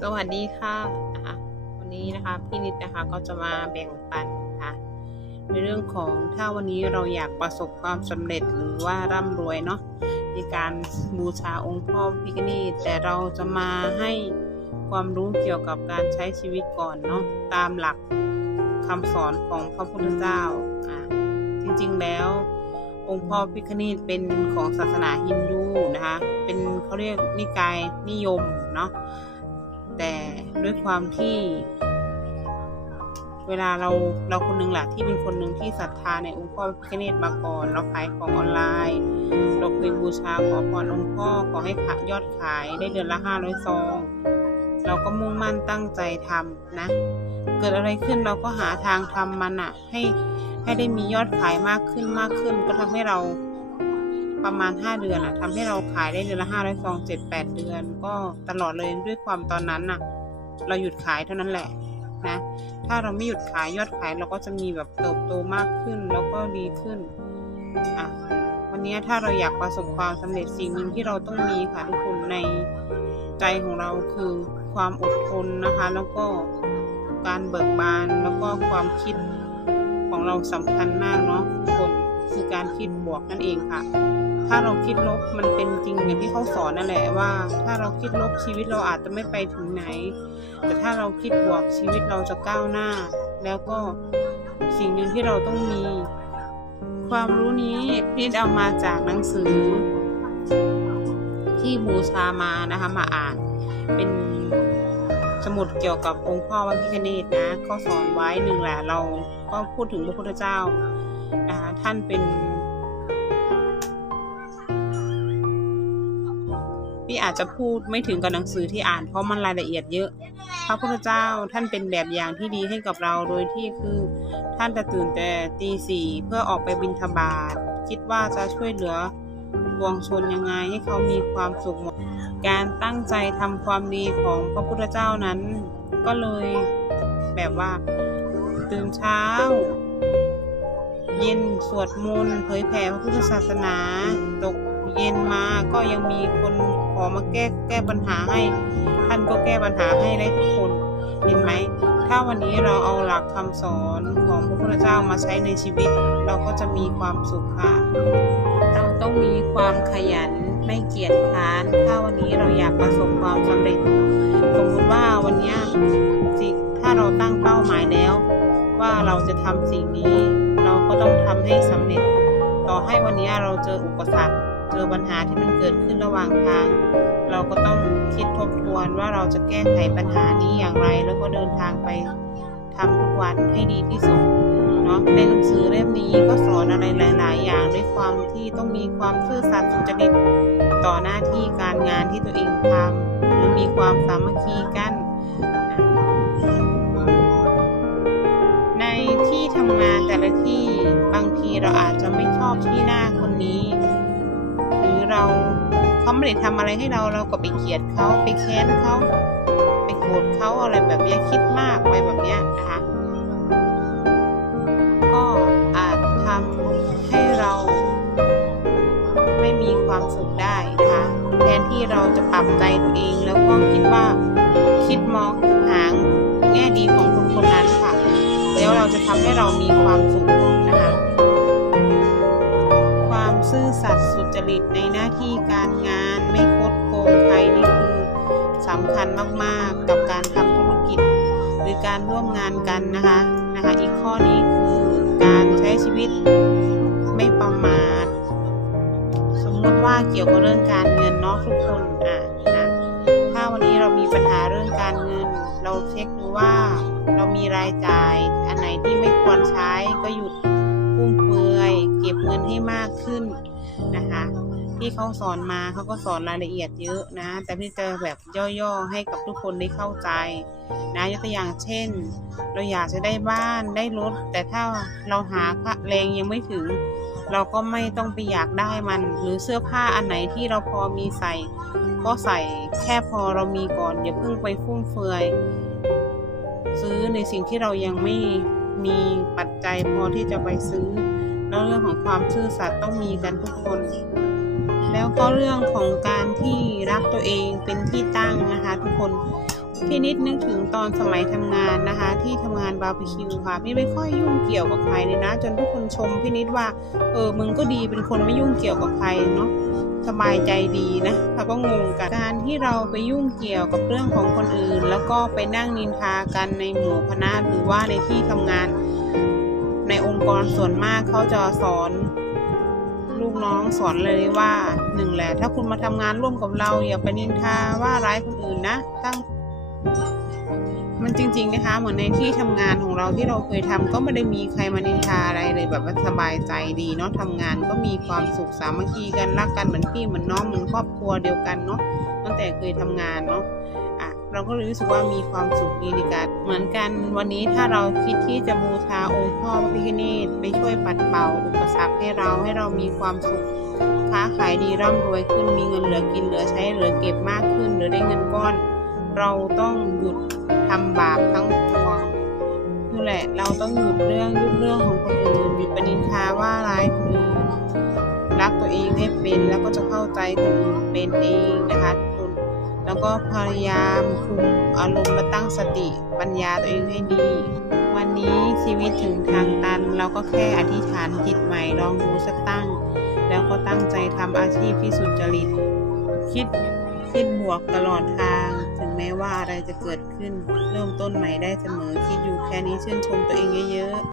สวัสดีค่ะนะคะวันนี้นะคะพี่นิดนะคะก็จะมาแบ่งปันนะคะในเรื่องของถ้าวันนี้เราอยากประสบความสำเร็จหรือว่าร่ำรวยเนาะในการบูชาองค์พ่อพิฆเนศแต่เราจะมาให้ความรู้เกี่ยวกับการใช้ชีวิตก่อนเนาะตามหลักคำสอนของพระพุทธเจ้าอ่าจริงๆแล้วองค์พ่อพิฆเนศเป็นของศาสนาฮินดูนะคะ เป็นเขาเรียกนิกายนิยมเนาะ แต่ด้วยความที่เวลาเราเราคนหนึงแหละที่เป็นคนหนึ่งที่ศรัทธาในองค์พ่อพิฆเนศมาก่อน เราขายของออนไลน์ เราเคยบูชาขอพรองค์พ่อขอให้ขายยอดขายได้เดือนละห้าร้อยซอง เราก็มุ่งมั่นตั้งใจทำนะ เกิดอะไรขึ้นเราก็หาทางทำมันอะให้ให้ได้มียอดขายมากขึ้นมากขึ้น ก็ทำให้เรา ประมาณห้าเดือนอะทำให้เราขายได้เดือนละห้าร้อยซองเจ็ดแปดเดือน ก็ตลอดเลยด้วยความตอนนั้นอะเราหยุดขายเท่านั้นแหละนะถ้าเราไม่หยุดขายยอดขายเราก็จะมีแบบเติบโตมากขึ้นแล้วก็ดีขึ้นอะวันนี้ถ้าเราอยากประสบความสำเร็จสิ่งหนึ่งที่เราต้องมีค่ะทุกคนในใจของเราคือความอดทนนะคะ แล้วก็การเบิกบานแล้วก็ความคิดของเราสำคัญมากเนาะทุกคนคือการคิดบวกนั่นเองค่ะ ถ้าเราคิดลบมันเป็นจริงอย่างที่เขาสอนนั่นแหละว่า ถ้าเราคิดลบชีวิตเราอาจจะไม่ไปถึงไหน แต่ถ้าเราคิดบวกชีวิตเราจะก้าวหน้า แล้วก็สิ่งหนึ่งที่เราต้องมี ความรู้นี้พี่เอามาจากหนังสือ ที่บูชามานะคะมาอ่านเป็นสมุดเกี่ยวกับองค์พ่อพระพิฆเนศนะ ก็สอนไว้หนึ่งแหละเราก็พูดถึงพระพุทธเจ้านะคะท่านเป็น พี่อาจจะพูดไม่ถึงกับหนังสือที่อ่านเพราะมันรายละเอียดเยอะ พระพุทธเจ้าท่านเป็นแบบอย่างที่ดีให้กับเราโดยที่คือท่านจะตื่นแต่ตีสี่เพื่อออกไปบิณฑบาตคิดว่าจะช่วยเหลือปวงชนยังไงให้เขามีความสุขหมดการตั้งใจทำความดีของพระพุทธเจ้านั้น ก็เลยแบบว่าตื่นเช้า เย็นสวดมนต์เผยแผ่พระพุทธศาสนา ตกเย็นมาก็ยังมีคน ขอมาแก้แก้ปัญหาให้ ท่านก็แก้ปัญหาให้ได้ทุกคนเห็นไหม ถ้าวันนี้เราเอาหลักคำสอนของพระพุทธเจ้ามาใช้ในชีวิต เราก็จะมีความสุขค่ะเราต้องมีความขยันไม่เกียจคร้าน ถ้าวันนี้เราอยากประสบความสำเร็จ สมมติว่าวันนี้สิถ้าเราตั้งเป้าหมายแล้ว ว่าเราจะทำสิ่งนี้ เราก็ต้องทำให้สำเร็จ ต่อให้วันนี้เราเจออุปสรรค เจอปัญหาที่มันเกิดขึ้นระหว่างทาง เราก็ต้องคิดทบทวนว่าเราจะแก้ไขปัญหานี้อย่างไร แล้วก็เดินทางไปทำทุกวันให้ดีที่สุดเนาะในหนังสือเล่มนี้ก็สอนอะไรหลาย ๆ อย่างด้วยความที่ต้องมีความซื่อสัตย์สุจริตต่อหน้าที่การงานที่ตัวเองทำหรือมีความสามัคคีกันในที่ทำงานแต่ละที่บางทีเราอาจจะไม่ชอบที่หน้าคนนี้ เราเขาไม่ได้ทำอะไรให้เราเราก็ไปเกลียดเขาไปแค้นเขาไปโกรธเขาอะไรแบบเนี้ยคิดมากไปแบบเนี้ยนะคะก็อาจทำให้เราไม่มีความสุขได้นะคะแทนที่เราจะปรับใจตัวเองแล้วก็คิดว่าคิดมองหางแง่ดีของคนคนนั้นค่ะ แล้วเราจะทำให้เรามีความสุข สัตย์สุจริตในหน้าที่การงานไม่คดโกงใครนี่คือสำคัญมากๆกับการทำธุรกิจ หรือการร่วมงานกันนะคะนะคะ อีกข้อนี้คือการใช้ชีวิตไม่ประมาทสมมติว่าเกี่ยวกับเรื่องการเงินเนาะทุกคนอะนะถ้าวันนี้เรามีปัญหาเรื่องการเงิน เราเช็คดูว่าเรามีรายจ่ายอันไหนที่ไม่ควรใช้ก็หยุดฟุ่มเฟือยเก็บเงินให้มากขึ้น นะคะ ที่เขาสอนมาเขาก็สอนรายละเอียดเยอะนะ แต่พี่จอแบบย่อๆให้กับทุกคนได้เข้าใจนะยกตัวอย่างเช่น เราอยากจะได้บ้านได้รถ แต่ถ้าเราหาค่าแรงยังไม่ถึง เราก็ไม่ต้องไปอยากได้มัน หรือเสื้อผ้าอันไหนที่เราพอมีใส่ ก็ใส่แค่พอเรามีก่อนอย่าเพิ่งไปฟุ่มเฟือยซื้อในสิ่งที่เรายังไม่มีปัจจัยพอที่จะไปซื้อ แล้วเรื่องของความซื่อสัตย์ต้องมีกันทุกคน แล้วก็เรื่องของการที่รักตัวเองเป็นที่ตั้งนะคะ ทุกคนพี่นิดนึกถึงตอนสมัยทำงานนะคะ ที่ทำงานบาร์บีคิวค่ะพี่ไม่ค่อยยุ่งเกี่ยวกับใครเลยนะ จนทุกคนชมพี่นิดว่าเออมึงก็ดีเป็นคนไม่ยุ่งเกี่ยวกับใครเนาะสบายใจดีนะเราก็งงกันการที่เราไปยุ่งเกี่ยวกับเรื่องของคนอื่น แล้วก็ไปนั่งนินทากันในหมู่คณะหรือว่าในที่ทำงาน ในองค์กรส่วนมากเขาจะสอนลูกน้องสอนเลยว่าหนึ่งแหละ ถ้าคุณมาทำงานร่วมกับเรา อย่าไปนินทาว่าร้ายคนอื่นนะ ตั้ง มันจริง ๆ นะคะ เหมือนในที่ทำงานของเราที่เราเคยทำก็ไม่ได้มีใครมานินทาอะไรเลยแบบสบายใจดีเนาะทำงานก็มีความสุขสามัคคีกันรักกันเหมือนพี่เหมือนน้องเหมือนครอบครัวเดียวกันเนาะตั้งแต่เคยทำงานเนาะ เราก็รู้สึกว่ามีความสุขดีในการเหมือนกันวันนี้ถ้าเราคิดที่จะบูชาองค์พ่อพระพิฆเนศไปช่วยปัดเป่าอุปสรรคให้เราให้เรามีความสุขค้าขายดีร่ำรวยขึ้นมีเงินเหลือกินเหลือใช้เหลือเก็บมากขึ้น หรือได้เงินก้อน เราต้องหยุดทำบาปทั้งปวงนี่แหละเราต้องหยุดเรื่องยุดเรื่องของคนอื่นหยุดปนินทาว่าร้ายคนอื่นรักตัวเองให้เป็นแล้วก็จะเข้าใจคนอื่นเป็นเองนะคะ แล้วก็พยายามคุมอารมณ์และตั้งสติปัญญาตัวเองให้ดี วันนี้ชีวิตถึงทางตัน เราก็แค่อธิษฐานจิตใหม่ลองดูสักตั้ง แล้วก็ตั้งใจทำอาชีพที่สุจริต คิดคิดบวกตลอดทาง ถึงแม้ว่าอะไรจะเกิดขึ้น เริ่มต้นใหม่ได้เสมอคิดอยู่แค่นี้ชื่นชมตัวเองเยอะๆ